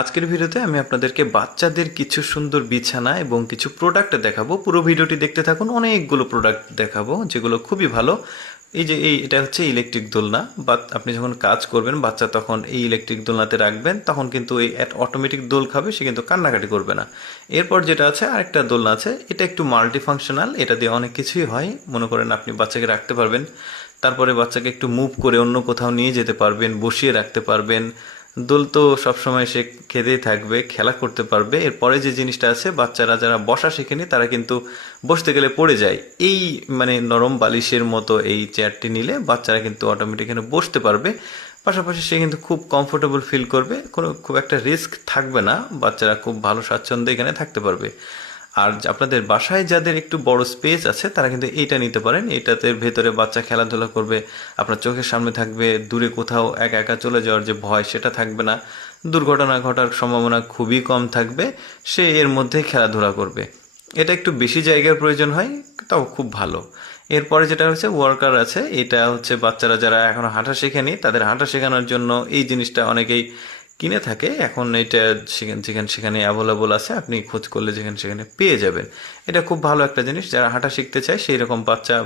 আজকের ভিডিওতে আমি আপনাদেরকে বাচ্চাদের কিছু সুন্দর বিছানা এবং কিছু প্রোডাক্ট দেখাবো। পুরো ভিডিওটি দেখতে থাকুন। অনেকগুলো প্রোডাক্ট দেখাবো যেগুলো খুবই ভালো। এটা হচ্ছে ইলেকট্রিক দোলনা। বা আপনি যখন কাজ করবেন বাচ্চা তখন এই ইলেকট্রিক দোলনাতে রাখবেন, তখন কিন্তু এই অটোমেটিক দোল খাবে, সে কিন্তু কান্নাকাটি করবে না। এরপর যেটা আছে আরেকটা দোলনা আছে, এটা একটু মাল্টি ফাংশনাল, এটা দিয়ে অনেক কিছুই হয়। মনে করেন আপনি বাচ্চাকে রাখতে পারবেন, তারপরে বাচ্চাকে একটু মুভ করে অন্য কোথাও নিয়ে যেতে পারবেন, বসিয়ে রাখতে পারবেন। দোল তো সবসময় সে খেতেই থাকবে, খেলা করতে পারবে। এরপরে যে জিনিসটা আছে, বাচ্চারা যারা বসা শেখেনি তারা কিন্তু বসতে গেলে পড়ে যায়। এই নরম বালিশের মতো এই চেয়ারটি নিলে বাচ্চারা কিন্তু অটোমেটিক এখানে বসতে পারবে। পাশাপাশি সে কিন্তু খুব কমফোর্টেবল ফিল করবে, খুব একটা রিস্ক থাকবে না, বাচ্চারা খুব ভালো স্বাচ্ছন্দ্যে এখানে থাকতে পারবে। আর আপনাদের বাসায় যাদের একটু বড় স্পেস আছে তারা কিন্তু এইটা নিতে পারেন। এটাতে ভেতরে বাচ্চা খেলাধুলা করবে, আপনার চোখের সামনে থাকবে, দূরে কোথাও একা একা চলে যাওয়ার যে ভয় সেটা থাকবে না, দুর্ঘটনা ঘটার সম্ভাবনা খুবই কম থাকবে, সে এর মধ্যে খেলাধুলা করবে। এটা একটু বেশি জায়গার প্রয়োজন হয়, তাও খুব ভালো। এরপরে যেটা হচ্ছে ওয়ার্কার আছে, এটা হচ্ছে বাচ্চারা যারা এখনো হাঁটা শেখেনি তাদের হাঁটা শেখানোর জন্য এই জিনিসটা অনেকেই কিনে থাকে। এখন এটা যেখানে সেখানে অ্যাভেলেবল আছে, আপনি খোঁজ করলে যেখানে সেখানে পেয়ে যাবেন। এটা খুব ভালো একটা জিনিস, যারা হাঁটা শিখতে চায় সেই রকম বাচ্চা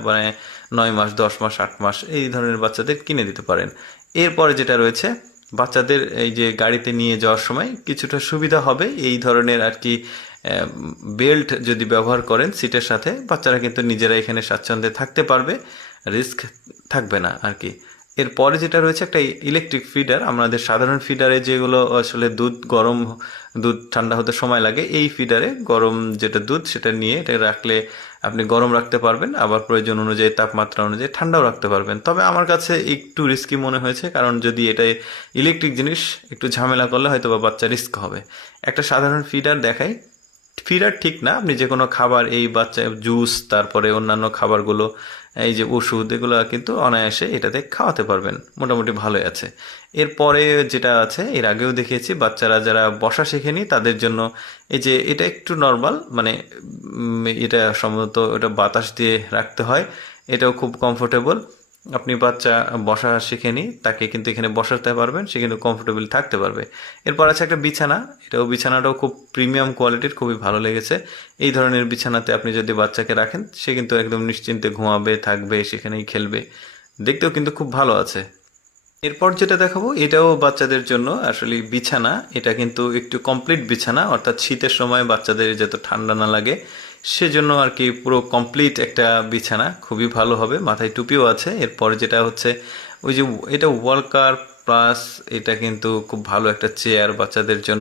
9 মাস 10 মাস 8 মাস এই ধরনের বাচ্চাদের কিনে দিতে পারেন। এরপরে যেটা রয়েছে, বাচ্চাদের এই যে গাড়িতে নিয়ে যাওয়ার সময় কিছুটা সুবিধা হবে এই ধরনের আর কি। বেল্ট যদি ব্যবহার করেন সিটের সাথে, বাচ্চারা কিন্তু নিজেরা এখানে স্বাচ্ছন্দ্যে থাকতে পারবে, রিস্ক থাকবে না আর কি। এরপরে যেটা রয়েছে একটা ইলেকট্রিক ফিডার। আমাদের সাধারণ ফিডারে যেগুলো আসলে দুধ ঠান্ডা হতে সময় লাগে, এই ফিডারে গরম যেটা দুধ সেটা নিয়ে এটা রাখলে আপনি গরম রাখতে পারবেন, আবার প্রয়োজন অনুযায়ী তাপমাত্রা অনুযায়ী ঠান্ডাও রাখতে পারবেন। তবে আমার কাছে একটু রিস্কি মনে হয়েছে, কারণ যদি এটা ইলেকট্রিক জিনিস একটু ঝামেলা করলে হয়তো বা বাচ্চা রিস্ক হবে। একটা সাধারণ ফিডার দেখাই। ফিডার ঠিক না, আপনি যে কোনো খাবার, এই বাচ্চা জুস, তারপরে অন্যান্য খাবারগুলো, এই যে ওষুধ, এগুলো কিন্তু অনায়াসে এটাতে খাওয়াতে পারবেন, মোটামুটি ভালোই আছে। এরপরে যেটা আছে, এর আগেও দেখিয়েছি, বাচ্চারা যারা বসা শেখেনি তাদের জন্য এই যে এটা একটু নর্মাল, এটা সম্ভবত এটা বাতাস দিয়ে রাখতে হয়, এটাও খুব কমফোর্টেবল। আপনি বাচ্চা বসা শিখেনি তাকে কিন্তু এখানে বসাতে পারবেন, সে কিন্তু কমফোর্টেবল থাকতে পারবে। এরপর আছে একটা বিছানা, বিছানাটাও খুব প্রিমিয়াম কোয়ালিটির, খুবই ভালো লেগেছে। এই ধরনের বিছানাতে আপনি যদি বাচ্চাকে রাখেন, সে কিন্তু একদম নিশ্চিন্তে ঘুমাবে, থাকবে, সেখানেই খেলবে, দেখতেও কিন্তু খুব ভালো আছে। এরপর যেটা দেখাবো এটাও বাচ্চাদের জন্য আসলে বিছানা। এটা কিন্তু একটু কমপ্লিট বিছানা, অর্থাৎ শীতের সময় বাচ্চাদের যাতে ঠান্ডা না লাগে সেজন্য আর কি, পুরো কমপ্লিট একটা বিছানা, খুবই ভালো হবে। মাথায় টুপিও আছে। এরপরে যেটা হচ্ছে ওই যে এটা ওয়ালকার প্লাস, এটা কিন্তু খুব ভালো একটা চেয়ার বাচ্চাদের জন্য।